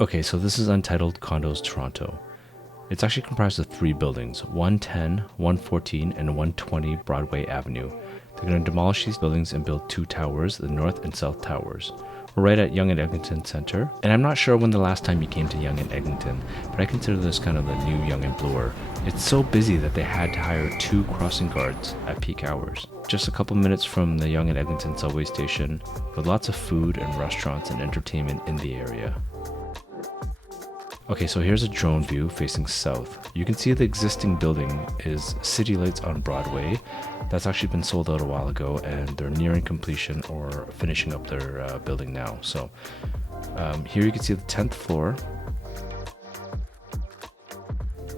Okay, so this is Untitled Condos Toronto. It's actually comprised of 3 buildings, 110, 114, and 120 Broadway Avenue. They're going to demolish these buildings and build 2 towers, the North and South Towers. We're right at Yonge and Eglinton Center, and I'm not sure when the last time you came to Yonge and Eglinton, but I consider this kind of the new Yonge and Bloor. It's so busy that they had to hire 2 crossing guards at peak hours. Just a couple minutes from the Yonge and Eglinton subway station, with lots of food and restaurants and entertainment in the area. Okay, so here's a drone view facing south. You can see the existing building is City Lights on Broadway. That's actually been sold out a while ago, and they're nearing completion or finishing up their building now. So here you can see the 10th floor.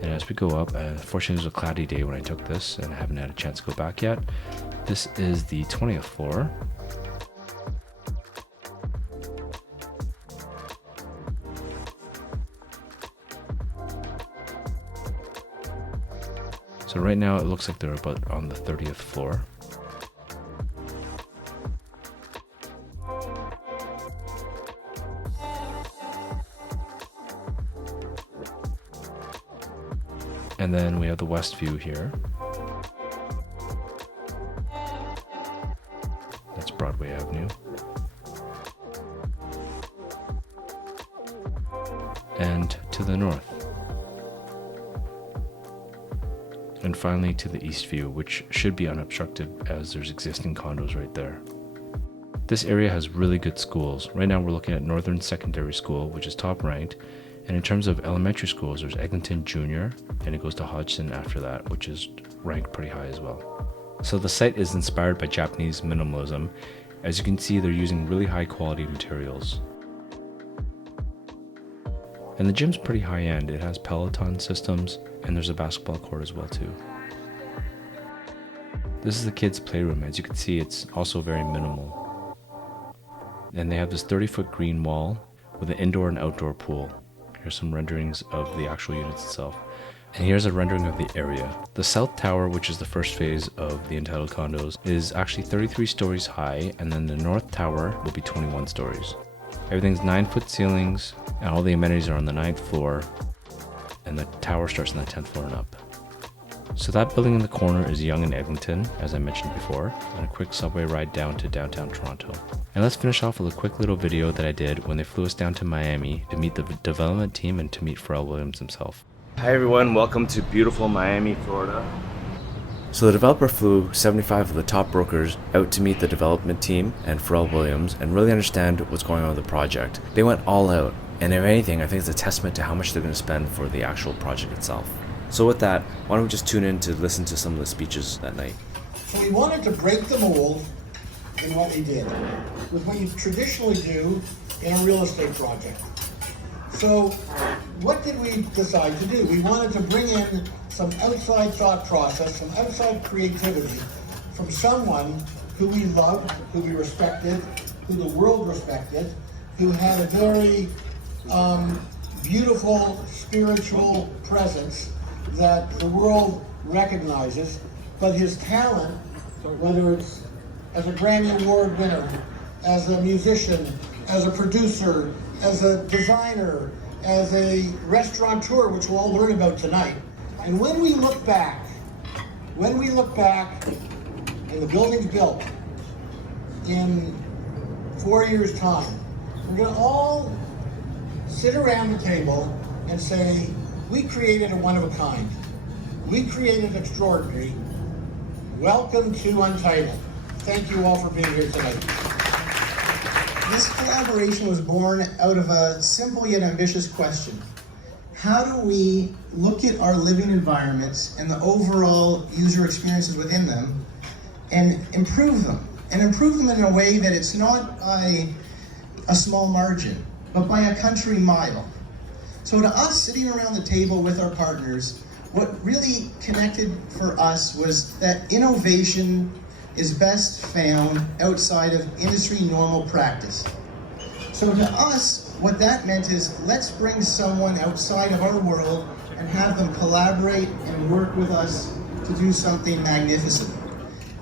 And as we go up, unfortunately it was a cloudy day when I took this, and I haven't had a chance to go back yet. This is the 20th floor. So right now it looks like they're about on the 30th floor. And then we have the west view here. That's Broadway Avenue. And to the north. And finally to the east view, which should be unobstructed as there's existing condos right there. This area has really good schools. Right now we're looking at Northern Secondary School, which is top ranked. And in terms of elementary schools, there's Eglinton Junior, and it goes to Hodgson after that, which is ranked pretty high as well. So the site is inspired by Japanese minimalism. As you can see, they're using really high quality materials. And the gym's pretty high end. It has Peloton systems, and there's a basketball court as well too. This is the kids' playroom. As you can see, it's also very minimal. And they have this 30-foot green wall with an indoor and outdoor pool. Here's some renderings of the actual units itself. And here's a rendering of the area. The South Tower, which is the first phase of the Untitled condos, is actually 33 stories high, and then the North Tower will be 21 stories. Everything's 9-foot ceilings, and all the amenities are on the 9th floor, and the tower starts on the 10th floor and up. So that building in the corner is Yonge and Eglinton, as I mentioned before, and a quick subway ride down to downtown Toronto. And let's finish off with a quick little video that I did when they flew us down to Miami to meet the development team and to meet Pharrell Williams himself. Hi everyone, welcome to beautiful Miami, Florida. So the developer flew 75 of the top brokers out to meet the development team and Pharrell Williams and really understand what's going on with the project. They went all out, and if anything, I think it's a testament to how much they're going to spend for the actual project itself. So with that, why don't we just tune in to listen to some of the speeches that night. So we wanted to break the mold in what we did, with what you traditionally do in a real estate project. So what did we decide to do? We wanted to bring in some outside thought process, some outside creativity from someone who we loved, who we respected, who the world respected, who had a very beautiful spiritual presence that the world recognizes, but his talent, whether it's as a Grammy Award winner, as a musician, as a producer, as a designer, as a restaurateur, which we'll all learn about tonight. And when we look back, and the building's built in 4 years' time, we're gonna all sit around the table and say, we created a one of a kind. We created extraordinary. Welcome to Untitled. Thank you all for being here tonight. This collaboration was born out of a simple yet ambitious question. How do we look at our living environments and the overall user experiences within them and improve them? And improve them in a way that it's not by a small margin, but by a country mile. So to us, sitting around the table with our partners, what really connected for us was that innovation is best found outside of industry normal practice. So to us, what that meant is, let's bring someone outside of our world and have them collaborate and work with us to do something magnificent.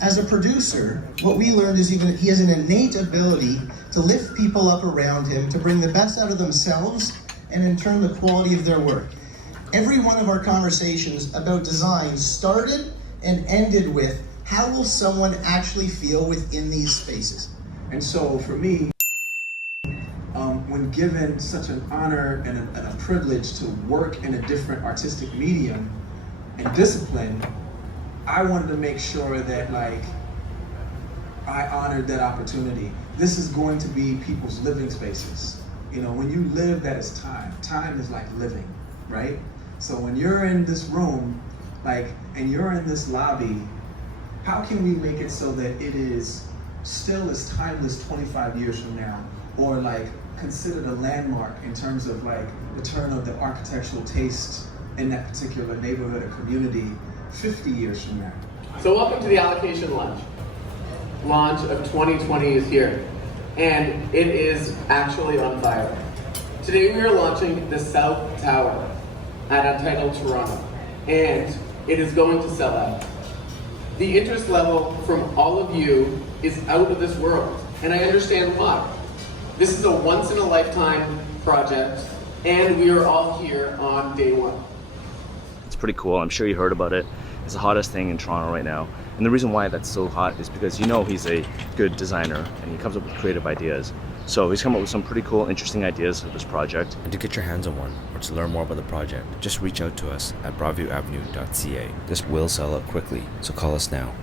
As a producer, what we learned is he has an innate ability to lift people up around him, to bring the best out of themselves, and in turn the quality of their work. Every one of our conversations about design started and ended with, how will someone actually feel within these spaces? And so for me, when given such an honor and a privilege to work in a different artistic medium and discipline, I wanted to make sure that I honored that opportunity. This is going to be people's living spaces. You know, when you live, that is time. Time is like living, right? So when you're in this room, and you're in this lobby, how can we make it so that it is still as timeless 25 years from now, or considered a landmark in terms of the turn of the architectural taste in that particular neighborhood or community 50 years from now? So welcome to the allocation launch. Launch of 2020 is here, and it is actually on fire. Today we are launching the South Tower at Untitled Toronto, and it is going to sell out. The interest level from all of you is out of this world, and I understand why. This is a once-in-a-lifetime project, and we are all here on day one. It's pretty cool. I'm sure you heard about it. It's the hottest thing in Toronto right now. And the reason why that's so hot is because he's a good designer and he comes up with creative ideas. So he's come up with some pretty cool, interesting ideas for this project. And to get your hands on one or to learn more about the project, just reach out to us at broadviewavenue.ca. This will sell out quickly, so call us now.